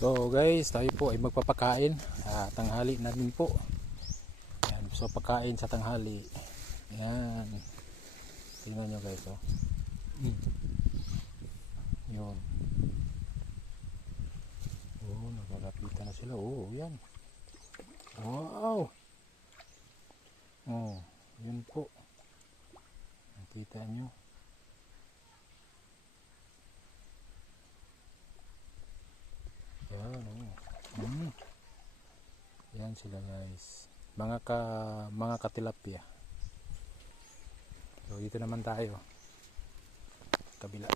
So guys, tayo po ay magpapakain. Tanghali na din po. Ayan, so pagkain sa tanghali. Ayan. Tingnan nyo guys, oh. Yun. Oh, nagkakapitan na sila. Oh, yan. Wow. Oh, yun po. Nakita nyo. Yan, oh. Yan sila guys. Mga katilapia. So dito naman tayo. Kabila.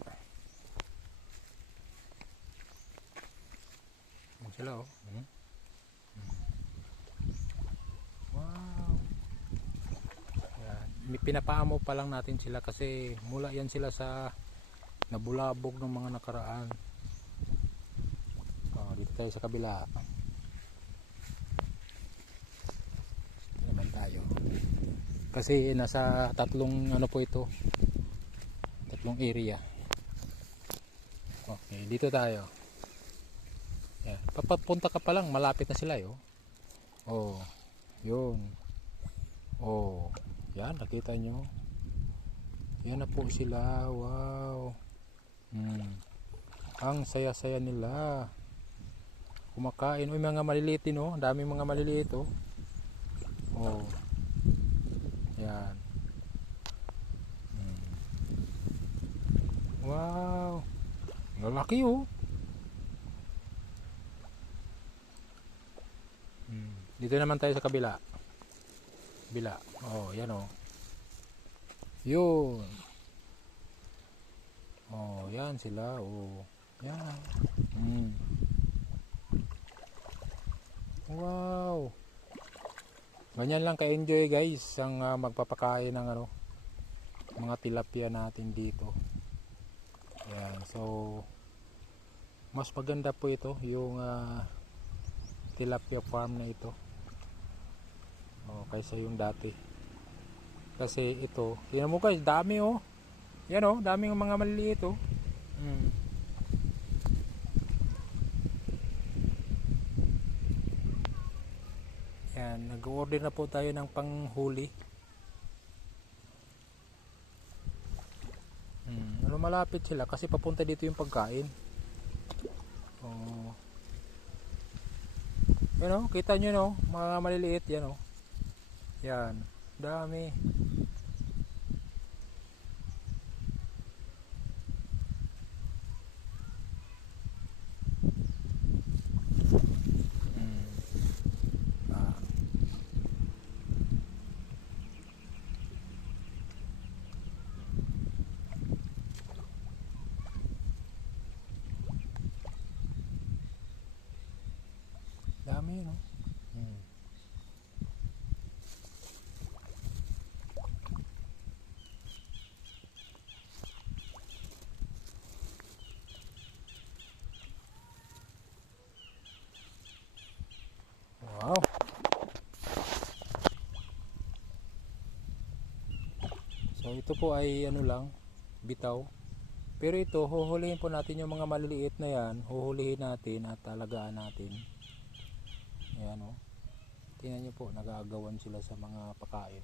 Yan sila, oh. Wow. Yan. Pinapaamo pa lang natin sila kasi mula yan sila sa nabulabog ng mga nakaraan. Dito tayo sa kabila. Dito naman tayo. Kasi nasa tatlong ano po ito. Tatlong area. Okay, dito tayo. Yan. Papunta ka pa lang, malapit na sila, yo. Oh, yun. Oh, yan, nakita nyo. Yan na po sila. Wow. Ang saya-saya nila. Kumakain. Uy, mga maliliit din, oh. Daming mga maliliit, oh. Oh. Yan. Wow. Lalaki, oh. Dito naman tayo sa kabila. Kabila. Oh, yan, oh. Yun. Oh, yan sila, oh. Yan. Wow. Ganyan lang ka-enjoy guys ang magpapakain ng ano, mga tilapia natin dito. Ayan, so mas maganda po ito yung tilapia farm na ito. Kaysa yung dati. Kasi ito, tingnan mo guys, dami, oh. Yan, oh, daming mga maliliit, oh. Yan, nag-order na po tayo ng panghuli. Ano, malapit sila kasi papunta dito yung pagkain. Yan, oh, kita nyo, no, mga maliliit yan, oh. Yan, dami. Dami, no? Wow. So ito po ay ano lang, bitaw. Pero ito, huhulihin po natin yung mga maliliit na yan. Huhulihin natin at alagaan natin. Ayan, oh. Tingnan nyo po, nag-aagawan sila sa mga pakain.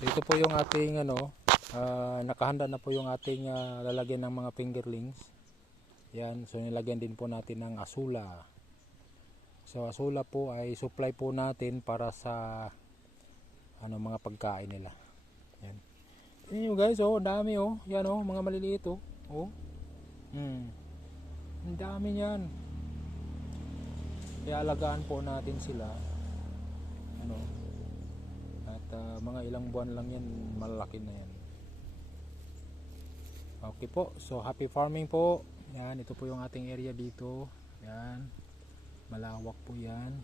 So ito po yung ating ano, nakahanda na po yung ating lalagyan ng mga fingerlings. Yan, so nilagyan din po natin ng asula. So asula po ay supply po natin para sa ano, mga pagkain nila. Yan. Tingnan nyo guys, oh, dami, oh. Yan, oh, mga maliliit, oh. Oh. Ang dami niyan. Kaya alagaan po natin sila. Ano? At mga ilang buwan lang yan, malaki na yan. Okay po. So happy farming po. Yan, ito po yung ating area dito. Yan. Malawak po yan.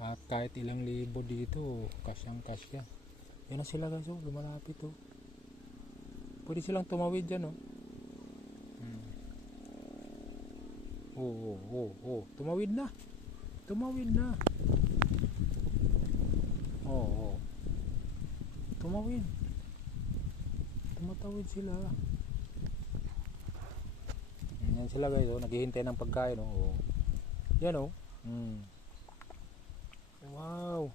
At kahit ilang libo dito, kasyang kasya. Yan na sila guys, oh, lumalapit, oh. Pwede silang tumawid dyan, oh. Tumawid na. Tumawid na. Tumawid. tumatawid sila. Yan sila guys, oh, naghihintay ng pagkain, oh. Yan, oh. Wow.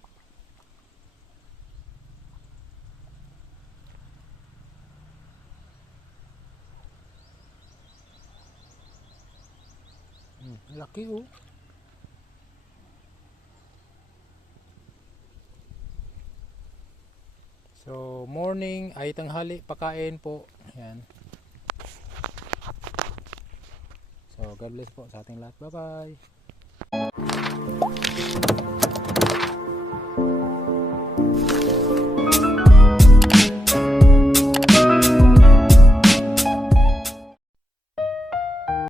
Laki, oh. So, morning ay tanghali pakain po. Yan. So, God bless po sa ating lahat. Bye-bye.